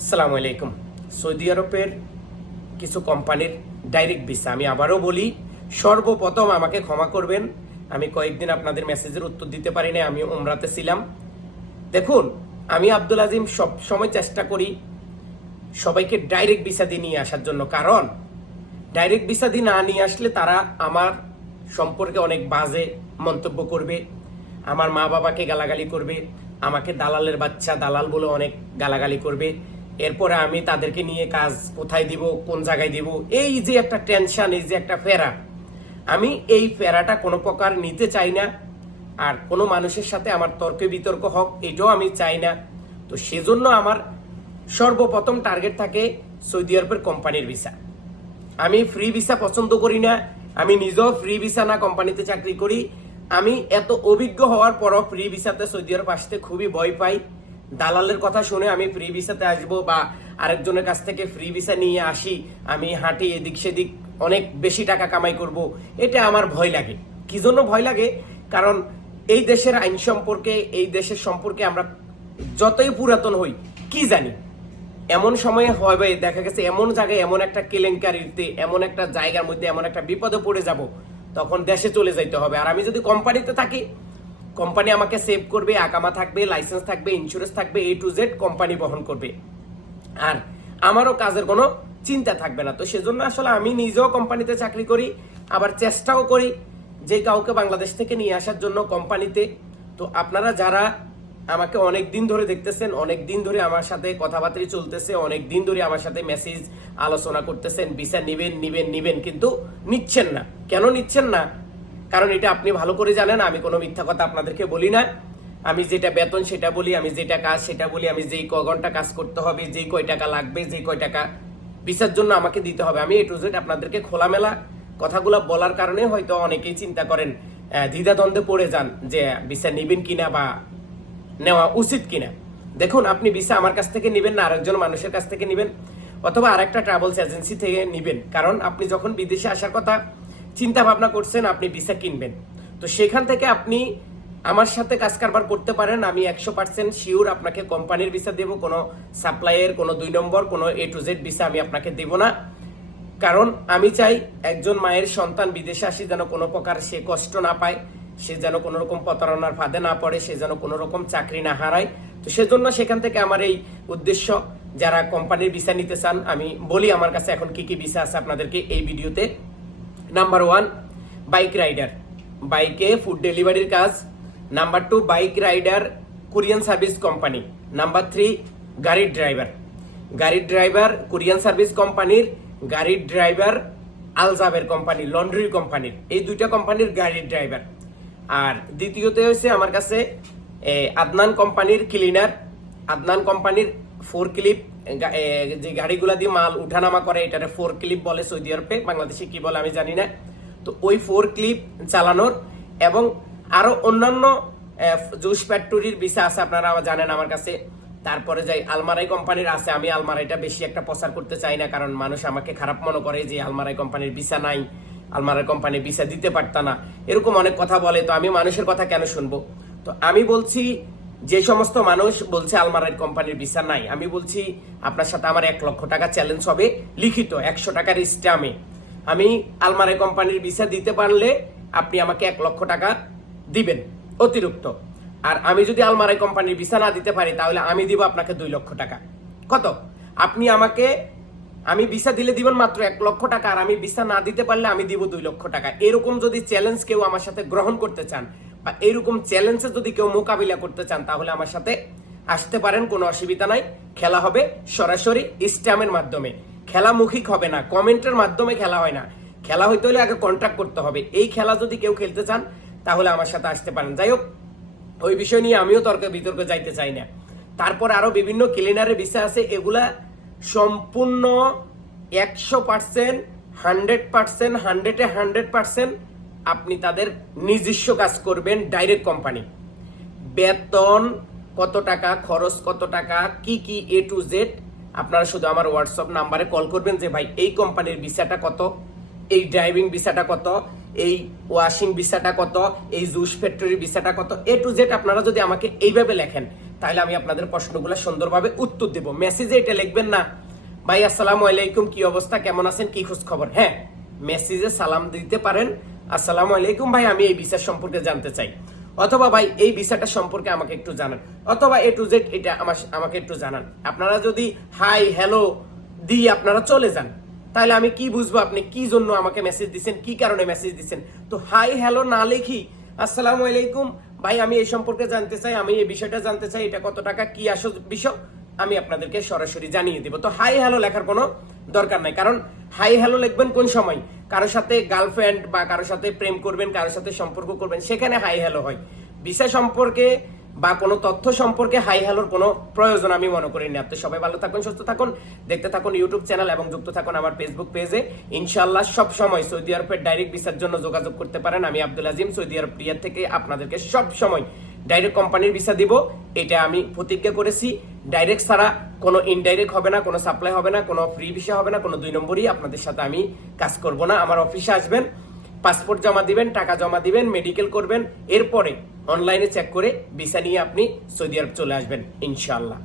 আসসালামু আলাইকুম। সৌদি আরবের কিছু কোম্পানির ডাইরেক্ট ভিসা আমি আবারও বলি, সর্বপ্রথম আমাকে ক্ষমা করবেন। আমি কয়েকদিন আপনাদের মেসেজের উত্তর দিতে পারি না আমি উমরাতে ছিলাম। দেখুন, আমি আব্দুল আজিম সব সময় চেষ্টা করি সবাইকে ডাইরেক্ট ভিসা দিয়ে নিয়ে আসার জন্য। কারণ ডাইরেক্ট ভিসা দিয়ে না নিয়ে আসলে তারা আমার সম্পর্কে অনেক বাজে মন্তব্য করবে। আমার মা বাবাকে গালাগালি করবে। আমাকে দালালের বাচ্চা দালাল বলে অনেক গালাগালি করবে। এরপরে আমি তাদেরকে নিয়ে কাজ কোথায় দিব, কোন জায়গায় দিব, এই যে একটা টেনশন এই যে একটা ফেরা। আমি এই ফেরাটা কোনো প্রকার নিতে চাই না। আর কোনো মানুষের সাথে আমার তর্ক বিতর্ক হোক, এটাও আমি চাই না। তো সেজন্য আমার সর্বপ্রথম টার্গেট থাকে সৌদি আরবের কোম্পানির ভিসা আমি ফ্রি ভিসা পছন্দ করি না, আমি নিজেও ফ্রি ভিসা না কোম্পানিতে চাকরি করি। আমি এত অভিজ্ঞ হওয়ার পরও ফ্রি ভিসাতে সৌদি আরব আসতে খুবই ভয় পাই। দালালের কথা শুনে আমি ফ্রি ভিসাতে আসব বা আরেকজনের কাছ থেকে ফ্রি ভিসা নিয়ে আসি, আমি হাঁটি এদিক সেদিক অনেক বেশি টাকা কামাই করব, এটা আমার ভয় লাগে। কি জন্য ভয় লাগে? কারণ এই দেশের আইন সম্পর্কে, এই দেশের সম্পর্কে আমরা যতই পুরাতন হই, কি জানি? এমন সময়ে হবে দেখা গেছে এমন জায়গায় এমন একটা কেলেঙ্কারিতে, এমন একটা জায়গার মধ্যে এমন একটা বিপদে পড়ে যাব, তখন দেশে চলে যাইতে হবে। আর আমি যদি কোম্পানিতে থাকি কোম্পানি আমাকে সেভ করবে আকামা থাকবে লাইসেন্স থাকবে ইন্স্যুরেন্স থাকবে এ টু জেড কোম্পানি বহন করবে। আর আমারও কাজের কোনো চিন্তা থাকবে না। তো সেজন্য আসলে আমি নিজেও কোম্পানিতে চাকরি করি, আবার চেষ্টাও করি যে কাউকে বাংলাদেশ থেকে নিয়ে আসার জন্য কোম্পানিতে। তো আপনারা যারা আমাকে অনেক দিন ধরে দেখতেছেন, অনেক দিন ধরে আমার সাথে কথাবার্তা চলতেছে, অনেক দিন ধরে আমার সাথে মেসেজ আলোচনা করতেছেন ভিসা নিবেন নিবেন নিবেন, কিন্তু নিচ্ছেন না। কেন নিচ্ছেন না? কারণ এটা আপনি ভালো করে জানেন, আমি কোনো মিথ্যা কথা আপনাদেরকে বলি না। আমি যেটা বেতন সেটা বলি, আমি যেটা কাজ সেটা বলি, আমি যেই ক ঘণ্টা কাজ করতে হবে, যেই কয় টাকা লাগবে, যেই কয় টাকা ভিসার জন্য আমাকে দিতে হবে। আমি এ টু জেড আপনাদেরকে খোলামেলা কথাগুলো বলার কারণে হয়তো অনেকেই চিন্তা করেন দ্বিধাদ্বন্দ্বে পড়ে যান যে ভিসা নিবেন কিনা বা নেওয়া উচিত কিনা। দেখুন, আপনি ভিসা আমার কাছ থেকে নেবেন না, আরেকজন মানুষের কাছ থেকে নেবেন, অথবা আরেকটা ট্রাভেলস এজেন্সি থেকে নেবেন। কারণ আপনি যখন বিদেশে আসার কথা চিন্তা ভাবনা করছেন, আপনি ভিসা কিনবেন। তো সেখান থেকে আপনি আমার সাথে কাজ কারবার করতে পারেন, আমি একশো পার্সেন্ট শিওর আপনাকে কোম্পানির ভিসা দেবো, কোনো সাপ্লাইয়ের কোনো দুই নম্বর, কোনো এ টু জেড ভিসা আমি আপনাকে দেব না। কারণ আমি চাই একজন মায়ের সন্তান বিদেশে আসি যেন কোনো প্রকার সে কষ্ট না পায়, সে যেন কোনো রকম প্রতারণার ফাঁদে না পড়ে, সে যেন কোনো রকম চাকরি না হারায়। তো সেজন্য সেখান থেকে আমার এই উদ্দেশ্য, যারা কোম্পানির ভিসা নিতে চান, আমি বলি আমার কাছে এখন কি কি ভিসা আছে আপনাদেরকে এই ভিডিওতে। নাম্বার ওয়ান বাইক রাইডার বাইকে ফুড ডেলিভারির কাজ. Number two bike rider Korean service company number three গাড়ির ড্রাইভার গাড়ির ড্রাইভার কোরিয়ান সার্ভিস কোম্পানির গাড়ির ড্রাইভার আলজাবের কোম্পানি লন্ড্রি কোম্পানির এই দুইটা কোম্পানির গাড়ির ড্রাইভার আর দ্বিতীয়তে হচ্ছে আমার কাছে আদনান কোম্পানির ক্লিনার আদনান কোম্পানির ফোর ক্লিপ যে গাড়িগুলা দিয়ে মাল উঠানামা করে, এটারে ফোর ক্লিপ বলে সৌদি আরবে, বাংলাদেশে কি বলে আমি জানি না। তো ওই ফোর ক্লিপ চালানোর এবং আরও অন্যান্য জুস ফ্যাক্টরির ভিসা আছে, আপনারা জানেন আমার কাছে। তারপরে যাই, আলমারাই কোম্পানির আছে, আমি আলমারাইটা বেশি একটা প্রচার করতে চাই না, কারণ মানুষ আমাকে খারাপ মনে করে যে আলমারাই কোম্পানির ভিসা নাই, আলমারাই কোম্পানি ভিসা দিতে পারত না। এরকম অনেক কথা বলে, তো আমি মানুষের কথা কেন শুনব? তো আমি বলছি যে সমস্ত মানুষ বলছে আলমারাই কোম্পানির ভিসা নাই, আমি বলছি আপনার সাথে আমার এক লক্ষ টাকা চ্যালেঞ্জ হবে, লিখিত একশো টাকার স্ট্যামে আমি আলমারাই কোম্পানির ভিসা দিতে পারলে আপনি আমাকে এক লক্ষ টাকা দিবেন, অতিরিক্ত। আর আমি যদি আলমারাই কোম্পানির ভিসা না দিতে পারি, তাহলে আমি দিব আপনাকে দুই লক্ষ টাকা। কত? আপনি আমাকে, আমি ভিসা দিলে দিবেন মাত্র এক লক্ষ টাকা, আর আমি ভিসা না দিতে পারলে আমি দিব দুই লক্ষ টাকা। এরকম যদি চ্যালেঞ্জ কেউ আমার সাথে গ্রহণ করতে চান বা এরকম চ্যালেঞ্জে যদি কেউ মোকাবিলা করতে চান, তাহলে আমার সাথে আসতে পারেন, কোনো অসুবিধা নাই। খেলা হবে সরাসরি স্ট্যামের মাধ্যমে। খেলা মৌখিক হবে না, কমেন্টের মাধ্যমে খেলা হয় না। খেলা হইতে হলে আগে কন্ট্যাক্ট করতে হবে। এই খেলা যদি কেউ খেলতে চান, তাহলে আমার সাথে আসতে পারেন। যাই হোক, ওই বিষয় নিয়ে আমিও তর্ক বিতর্ক যাইতে চাই না। তারপর আরও বিভিন্ন ক্লিনারের বিষয় আছে, এগুলা সম্পূর্ণ একশো পার্সেন্ট হান্ড্রেড পার্সেন্ট হান্ড্রেডে হান্ড্রেড পার্সেন্ট আপনি তাদের নিজস্ব কাজ করবেন ডাইরেক্ট কোম্পানি। বেতন কত টাকা, খরচ কত টাকা, কি কি এ টু জেড আপনারা শুধু আমার হোয়াটসঅ্যাপ নাম্বারে কল করবেন যে, ভাই, এই কোম্পানির ভিসাটা কত? এই ড্রাইভিং ভিসাটা কত? এই ওয়াশিং ভিসাটা কত? এই জুস ফ্যাক্টরির ভিসাটা কত? এ টু জেড আপনারা যদি আমাকে এইভাবে লেখেন, তাহলে আমি আপনাদের প্রশ্নগুলো সুন্দরভাবে উত্তর দেব। মেসেজে এটা লিখবেন না, ভাই, আসসালামু আলাইকুম, কি অবস্থা? কেমন আছেন? কি খোঁজ খবর হ্যাঁ মেসেজে সালাম দিতে পারেন আসসালামু আলাইকুম ভাই, আমি এই ভিসা সম্পর্কে জানতে চাই। অথবা ভাই, এই ভিসাটা সম্পর্কে আমাকে একটু জানান। অথবা এ টু জেড এটা আমাকে একটু জানান। আপনারা যদি হাই হ্যালো দিয়ে আপনারা চলে যান, তাহলে আমি কি বুঝব আপনি কি জন্য আমাকে মেসেজ দিচ্ছেন কি কারণে মেসেজ দিচ্ছেন তো হাই হ্যালো না লিখি, আসসালামু আলাইকুম, ভাই, আমি এই সম্পর্কে জানতে চাই, আমি এই বিষয়টা জানতে চাই, এটা কত টাকা, কি আসল বিষয়, আমি আপনাদেরকে সরাসরি জানিয়ে দিব। তো হাই হ্যালো লেখার কোনো দরকার নাই। কারণ হাই হ্যালো লিখবেন কোন সময়? কারোর সাথে গার্লফ্রেন্ড বা কারোর সাথে প্রেম করবেন কারোর সাথে সম্পর্ক করবেন, সেখানে হাই হ্যালো হয়। বিষয় সম্পর্কে বা কোনো তথ্য সম্পর্কে হাই হ্যালোর কোনো প্রয়োজন আমি মনে করি না। আপনি সবাই ভালো থাকুন, সুস্থ থাকুন, দেখতে থাকুন ইউটিউব চ্যানেল এবং যুক্ত থাকুন আমার ফেসবুক পেজে ইনশাল্লাহ সব সময় সৌদি আরবের ডাইরেক্ট ভিসার জন্য যোগাযোগ করতে পারেন। আমি Abdul Azim, Saudi Arab Riyadh থেকে আপনাদেরকে সব সময় ডাইরেক্ট কোম্পানির ভিসা দিব। এটা আমি প্রতিজ্ঞা করেছি। ডাইরেক্ট ছাড়া কোনো ইনডাইরেক্ট হবে না, কোনো সাপ্লাই হবে না, কোনো ফ্রি ভিসা হবে না, কোনো দুই নম্বরই আপনাদের সাথে আমি কাজ করব না। আমার অফিসে আসবেন পাসপোর্ট জমা দিবেন, টাকা জমা দিবেন মেডিকেল করবেন, এরপরে অনলাইনে চেক করে ভিসা নিয়ে আপনি সৌদি আরব চলে আসবেন, ইনশাআল্লাহ।